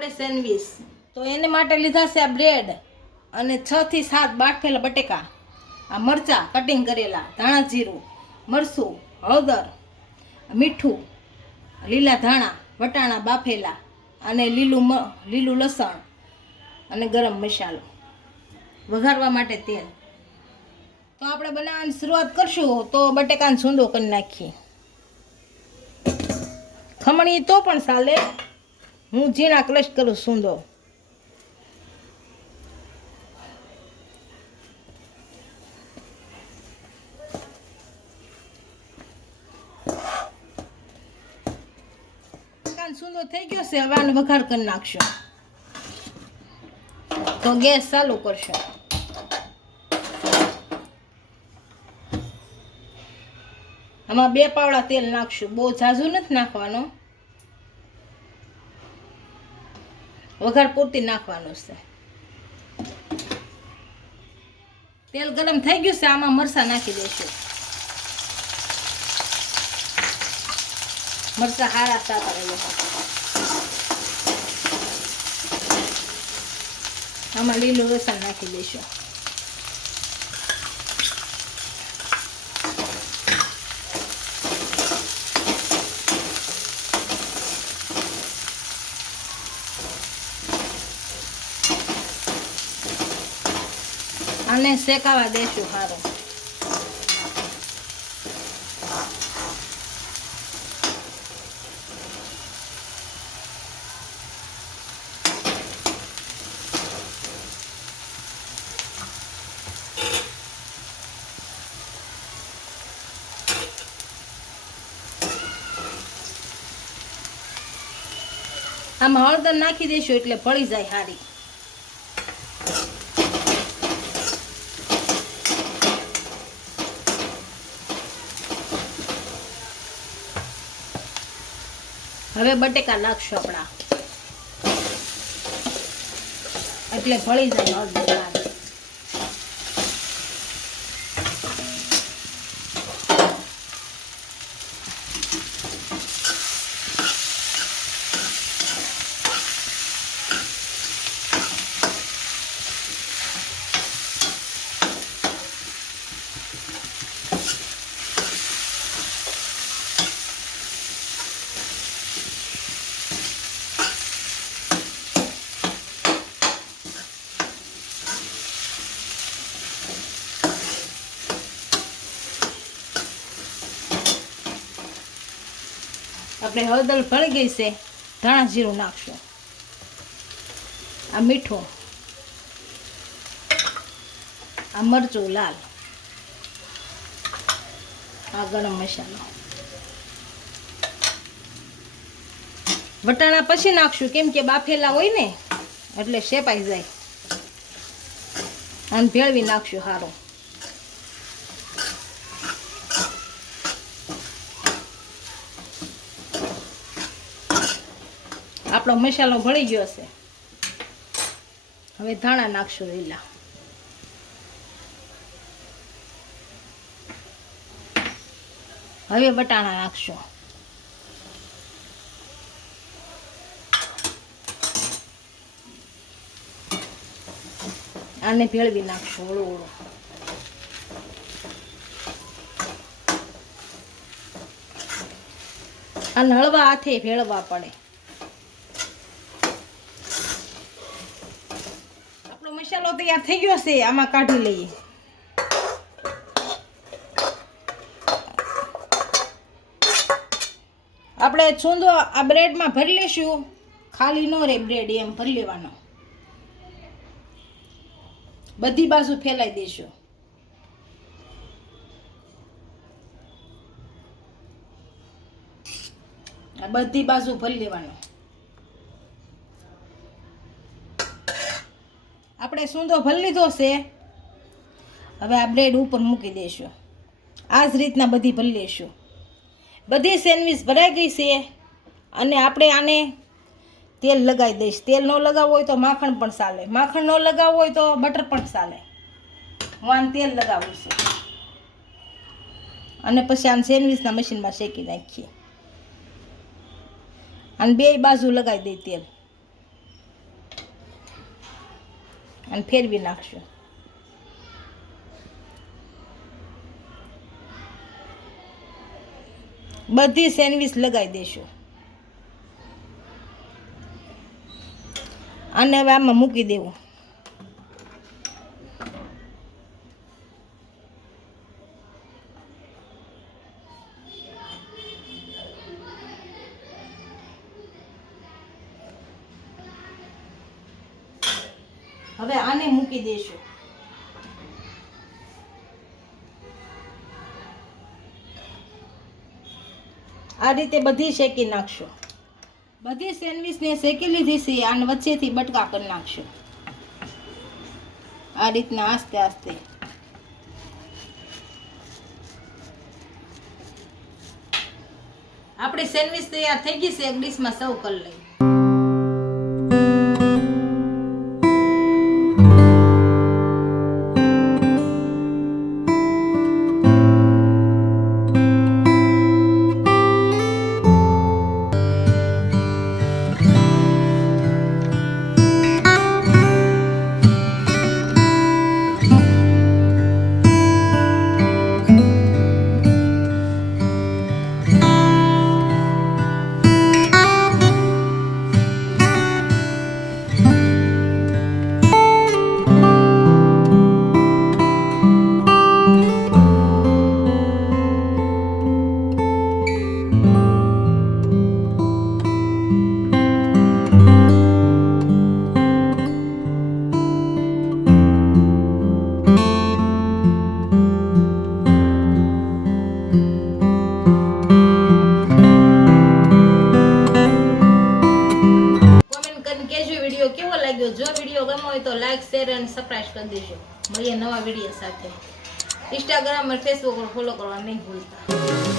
આપણે સેન્ડવીચ. તો એને માટે લીધા છે આ બ્રેડ અને 6 થી 7 બાફેલા બટેકા, આ મરચાં કટિંગ કરેલા, ધાણા જીરું, મરચું, હળદર, મીઠું, લીલા ધાણા, વટાણા બાફેલા અને લીલું લસણ અને ગરમ મસાલો, વઘારવા માટે તેલ. તો આપણે બનાવવાની શરૂઆત કરશું. તો બટેકાનો સૂંદો કરી નાખીએ. ખમણી તો પણ ચાલે, હું ઝીણા ક્રશ કરું સૂંદો. સૂંદો થઈ ગયો છે. હવે આનો વઘાર કરી નાખશું. તો ગેસ ચાલુ કરશું. આમાં 2 પાવડા તેલ નાખશું. બહુ ઝાઝું નથી નાખવાનું, વઘાર પૂરતી નાખવાનું છે. તેલ ગરમ થઈ ગયું છે. આમાં મરચાં નાખી દઈશું. મરચાં હારા સાતા રહ્યા. આમાં લીલું લસણ નાખી દઈશું. આને શેકાવા દેશું સારું. આમાં હળદર નાખી દઈશું એટલે ભળી જાય સારી. હવે બટેકા નાખશું આપણા એટલે ભળી જાય હળદર. આપણે હળદર ભળી ગઈ છે. ધાણા જીરું નાખશું. આ મીઠું, આ મરચું લાલ, આ ગરમ મસાલો. વટાણા પછી નાખશું, કેમ કે બાફેલા હોય ને એટલે શેપાઈ જાય. અને ભેળવી નાખશું સારું. આપણો મસાલો ભળી ગયો છે. હવે ધાણા નાખશું લીલા. હવે વટાણા નાખશું. આને ભેળવી નાખશું હળવું હળવું. અને હળવા હાથે ભેળવા પડે. મસાલો તૈયાર થઈ ગયો છે. આમાં કાઢી લઈએ. આપણે છૂંદો આ બ્રેડમાં ભરી લઈશું. ખાલી ન રહે બ્રેડ, એમ ભરી લેવાનો. બધી બાજુ ફેલાઈ દઈશું. આ બધી બાજુ ભરી લેવાનો. આપણે સૂંદો ભરી લીધો છે. હવે આ બ્રેડ ઉપર મૂકી દઈશું. આ જ રીતના બધી ભરી લઈશું. બધી સેન્ડવીચ ભરાઈ ગઈ છે. અને આપણે આને તેલ લગાવી દઈશ. તેલ ન લગાવવું હોય તો માખણ પણ ચાલે. માખણ ન લગાવવું હોય તો બટર પણ ચાલે. હું આને તેલ લગાવું છું. અને પછી આને સેન્ડવીચના મશીનમાં શેકી નાખીએ. અને બે બાજુ લગાવી દઈએ તેલ. અને ફેરવી નાખશું. બધી સેન્ડવીચ લગાવી દઈશું અને હવે આમાં મૂકી દેવું. હવે આને મૂકી દઈશું. આ રીતે બધી શેકી નાખશું. બધી સેન્ડવીચને શેકી લીધી છે અને વચ્ચેથી બટકા કરી નાખશું આ રીતના આસ્તે આસ્તે. આપણી સેન્ડવીચ તૈયાર થઈ ગઈ છે. એક ડીશમાં સર્વ કરી લઈએ. કેવો લાગ્યો? જો વિડીયો ગમ્યો હોય તો લાઈક, શેર અને સબસ્ક્રાઇબ કરી દેજો. મળીએ નવા વિડીયો સાથે. ઇન્સ્ટાગ્રામ અને ફેસબુક પર ફોલો કરવા નહીં ભૂલતા.